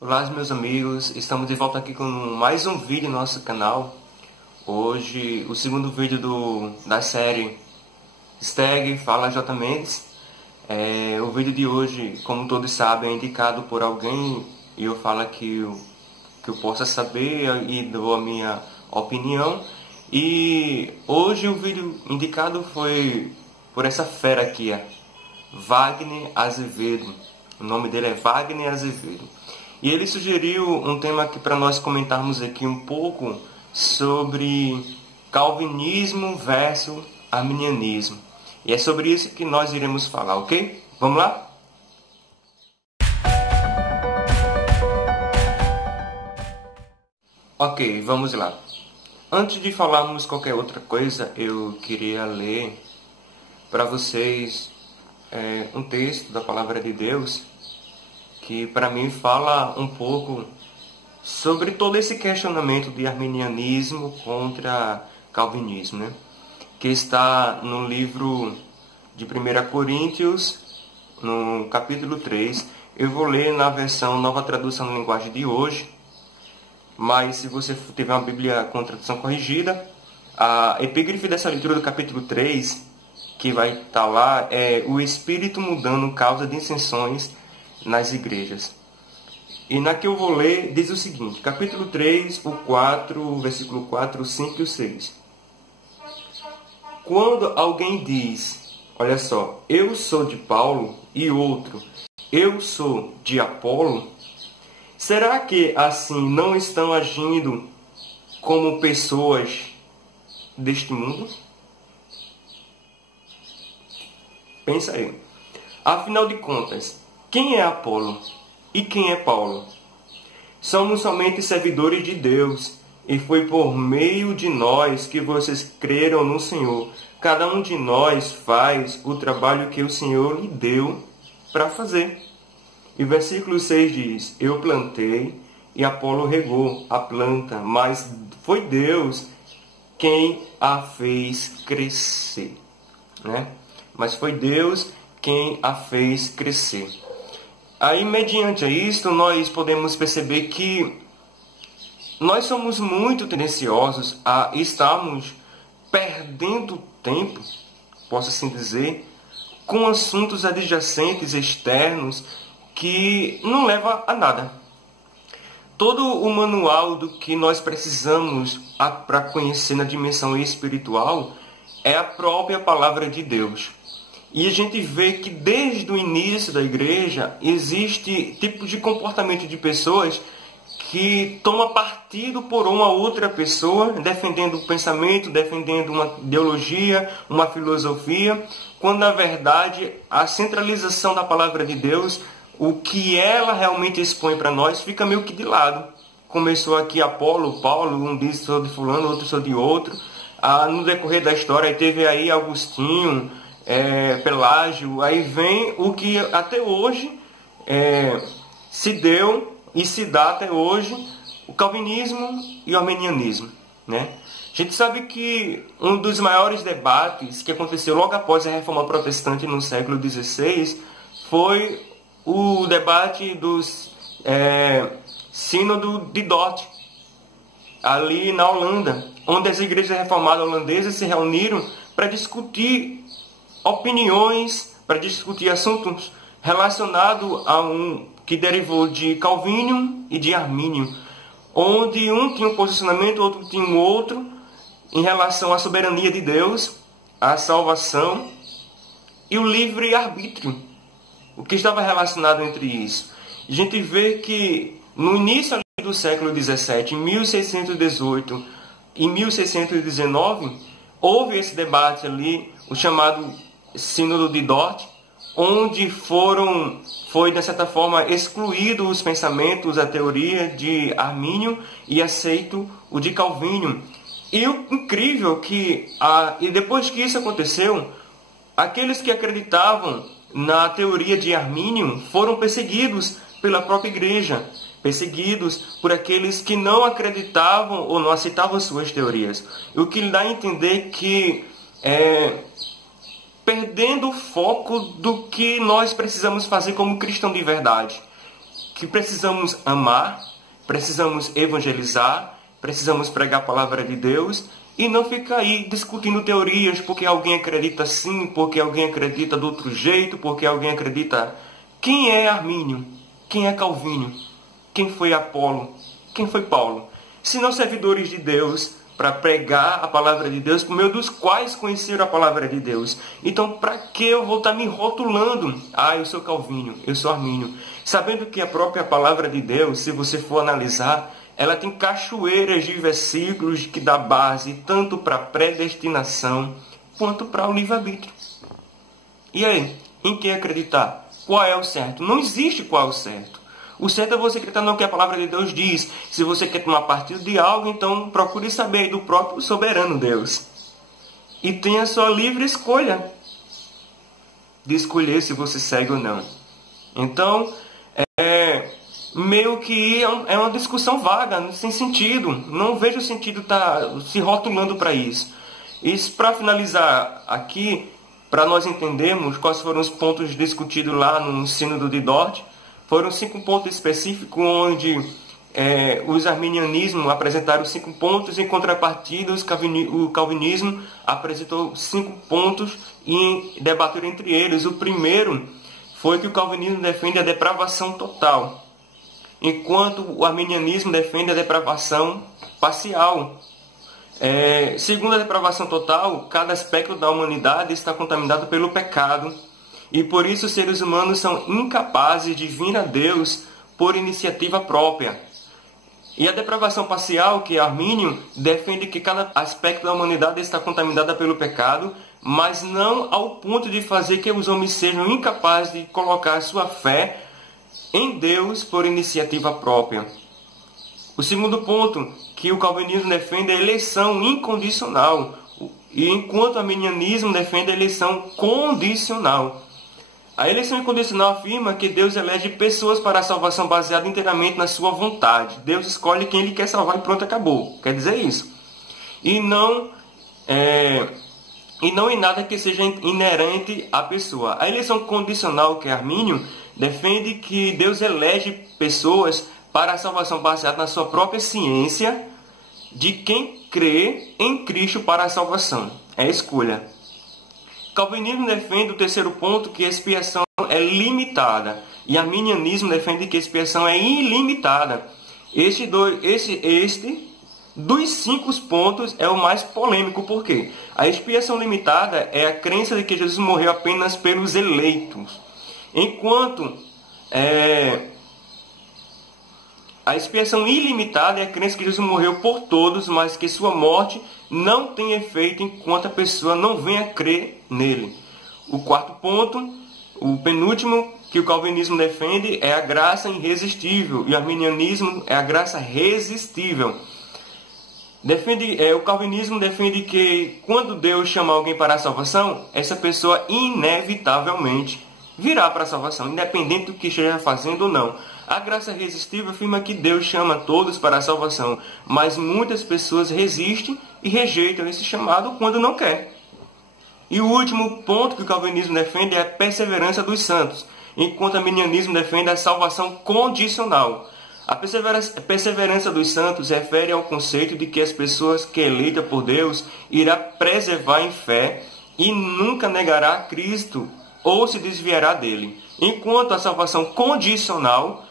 Olá, meus amigos, estamos de volta aqui com mais um vídeo no nosso canal. Hoje, o segundo vídeo da série Hashtag Fala J. Mendes. O vídeo de hoje, como todos sabem, é indicado por alguém e eu falo que eu possa saber e dou a minha opinião. E hoje o vídeo indicado foi por essa fera aqui, Wagner Azevedo. O nome dele é Wagner Azevedo. E ele sugeriu um tema aqui para nós comentarmos aqui um pouco sobre calvinismo versus arminianismo. E é sobre isso que nós iremos falar, ok? Vamos lá? Ok, vamos lá. Antes de falarmos qualquer outra coisa, eu queria ler para vocês um texto da Palavra de Deus que para mim fala um pouco sobre todo esse questionamento de arminianismo contra calvinismo, né? Que está no livro de 1 Coríntios, no capítulo 3. Eu vou ler na versão Nova Tradução na Linguagem de hoje, mas se você tiver uma Bíblia com tradução corrigida, a epígrafe dessa leitura do capítulo 3, que vai estar lá, é o Espírito mudando causa de dissensões nas igrejas. E na que eu vou ler, diz o seguinte, capítulo 3, o 4, o versículo 4, o 5 e o 6. Quando alguém diz, olha só, eu sou de Paulo, e outro, eu sou de Apolo, será que assim não estão agindo como pessoas deste mundo? Pensa aí. Afinal de contas, quem é Apolo e quem é Paulo? Somos somente servidores de Deus, e foi por meio de nós que vocês creram no Senhor. Cada um de nós faz o trabalho que o Senhor lhe deu para fazer. E o versículo 6 diz, eu plantei e Apolo regou a planta, mas foi Deus quem a fez crescer. Né? Mas foi Deus quem a fez crescer. Aí, mediante isto, nós podemos perceber que nós somos muito tendenciosos a estarmos perdendo tempo, posso assim dizer, com assuntos adjacentes, externos, que não levam a nada. Todo o manual do que nós precisamos para conhecer na dimensão espiritual é a própria Palavra de Deus. E a gente vê que desde o início da igreja existe tipos de comportamento de pessoas que toma partido por uma outra pessoa, defendendo o pensamento, defendendo uma ideologia, uma filosofia, quando na verdade a centralização da palavra de Deus, o que ela realmente expõe para nós, fica meio que de lado. Começou aqui Apolo, Paulo, um diz sou de fulano, outro sou de outro. No decorrer da história teve aí Agostinho, Pelágio, aí vem o que até hoje se deu e se dá até hoje, o calvinismo e o arminianismo, né? A gente sabe que um dos maiores debates que aconteceu logo após a Reforma Protestante no século XVI foi o debate dos Sínodo de Dort, ali na Holanda, onde as igrejas reformadas holandesas se reuniram para discutir opiniões, para discutir assuntos relacionados a um que derivou de Calvínio e de Armínio, onde um tinha um posicionamento, outro tinha um outro, em relação à soberania de Deus, à salvação e o livre-arbítrio. O que estava relacionado entre isso? A gente vê que no início do século XVII, em 1618 e 1619, houve esse debate ali, o chamado Sínodo de Dort, onde foi de certa forma excluído os pensamentos, a teoria de Armínio e aceito o de Calvínio. E o incrível que e depois que isso aconteceu, aqueles que acreditavam na teoria de Armínio foram perseguidos pela própria igreja, perseguidos por aqueles que não acreditavam ou não aceitavam suas teorias. O que dá a entender que perdendo o foco do que nós precisamos fazer como cristão de verdade, que precisamos amar, precisamos evangelizar, precisamos pregar a palavra de Deus e não ficar aí discutindo teorias porque alguém acredita assim, porque alguém acredita do outro jeito, porque alguém acredita... Quem é Armínio? Quem é Calvínio? Quem foi Apolo? Quem foi Paulo? Se não servidores de Deus para pregar a palavra de Deus, por meio dos quais conheceram a palavra de Deus. Então, para que eu vou estar me rotulando? Ah, eu sou Calvínio, eu sou Armínio. Sabendo que a própria palavra de Deus, se você for analisar, ela tem cachoeiras de versículos que dá base tanto para predestinação quanto para o livre-arbítrio. E aí, em quem acreditar? Qual é o certo? Não existe qual é o certo. O certo é você acreditar no que a palavra de Deus diz. Se você quer tomar partido de algo, então procure saber do próprio soberano Deus. E tenha a sua livre escolha de escolher se você segue ou não. Então, meio que é uma discussão vaga, sem sentido. Não vejo sentido estar se rotulando para isso. E para finalizar aqui, para nós entendermos quais foram os pontos discutidos lá no Sínodo de Dort, foram 5 pontos específicos onde os arminianismos apresentaram 5 pontos, em contrapartida o calvinismo apresentou 5 pontos e debateram entre eles. O primeiro foi que o calvinismo defende a depravação total, enquanto o arminianismo defende a depravação parcial. Segundo a depravação total, cada aspecto da humanidade está contaminado pelo pecado, e por isso os seres humanos são incapazes de vir a Deus por iniciativa própria. E a depravação parcial, que é Armínio, defende que cada aspecto da humanidade está contaminada pelo pecado, mas não ao ponto de fazer que os homens sejam incapazes de colocar sua fé em Deus por iniciativa própria. O segundo ponto que o calvinismo defende é a eleição incondicional, e enquanto o arminianismo defende a eleição condicional. A eleição incondicional afirma que Deus elege pessoas para a salvação baseada inteiramente na sua vontade. Deus escolhe quem Ele quer salvar e pronto, acabou. Quer dizer isso. E não em nada que seja inerente à pessoa. A eleição condicional, que é Armínio, defende que Deus elege pessoas para a salvação baseada na sua própria ciência de quem crê em Cristo para a salvação. É a escolha. Calvinismo defende o terceiro ponto, que a expiação é limitada. E arminianismo defende que a expiação é ilimitada. Este dos 5 pontos é o mais polêmico. Por quê? A expiação limitada é a crença de que Jesus morreu apenas pelos eleitos. Enquanto a expiação ilimitada é a crença que Jesus morreu por todos, mas que sua morte não tem efeito enquanto a pessoa não venha crer nele. O quarto ponto, o penúltimo, que o calvinismo defende é a graça irresistível, e o arminianismo é a graça resistível. O calvinismo defende que quando Deus chama alguém para a salvação, essa pessoa inevitavelmente virá para a salvação, independente do que esteja fazendo ou não. A graça irresistível afirma que Deus chama todos para a salvação, mas muitas pessoas resistem e rejeitam esse chamado quando não quer. E o último ponto que o calvinismo defende é a perseverança dos santos, enquanto o arminianismo defende a salvação condicional. A perseverança dos santos refere ao conceito de que as pessoas que é eleita por Deus irá preservar em fé e nunca negará a Cristo ou se desviará dele. Enquanto a salvação condicional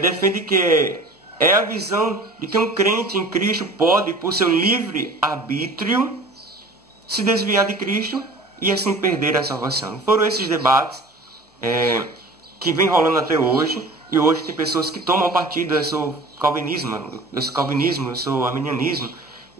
defende que é a visão de que um crente em Cristo pode, por seu livre arbítrio, se desviar de Cristo e assim perder a salvação. Foram esses debates que vem rolando até hoje, e hoje tem pessoas que tomam partido. Eu sou calvinismo, eu sou arminianismo,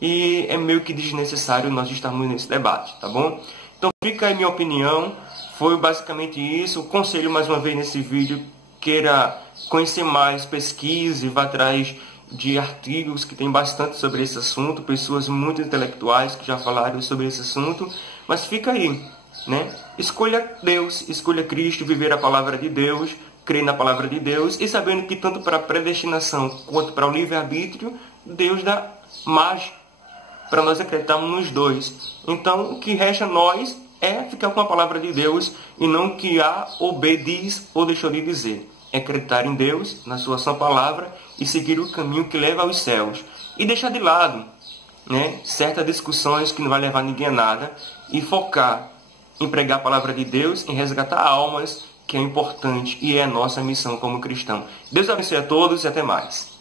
e é meio que desnecessário nós estarmos nesse debate, tá bom? Então fica aí minha opinião, foi basicamente isso. O conselho mais uma vez nesse vídeo, queira conhecer mais, pesquise, vá atrás de artigos que tem bastante sobre esse assunto, pessoas muito intelectuais que já falaram sobre esse assunto, mas fica aí, né? Escolha Deus, escolha Cristo, viver a palavra de Deus, crer na palavra de Deus, e sabendo que tanto para a predestinação quanto para o livre-arbítrio, Deus dá margem para nós acreditarmos nos dois. Então, o que resta a nós é ficar com a palavra de Deus e não o que A ou B diz ou deixou de dizer. é acreditar em Deus, na sua sã palavra, e seguir o caminho que leva aos céus. E deixar de lado, né, certas discussões que não vai levar ninguém a nada, e focar em pregar a palavra de Deus, em resgatar almas, que é importante e é a nossa missão como cristão. Deus abençoe a todos e até mais.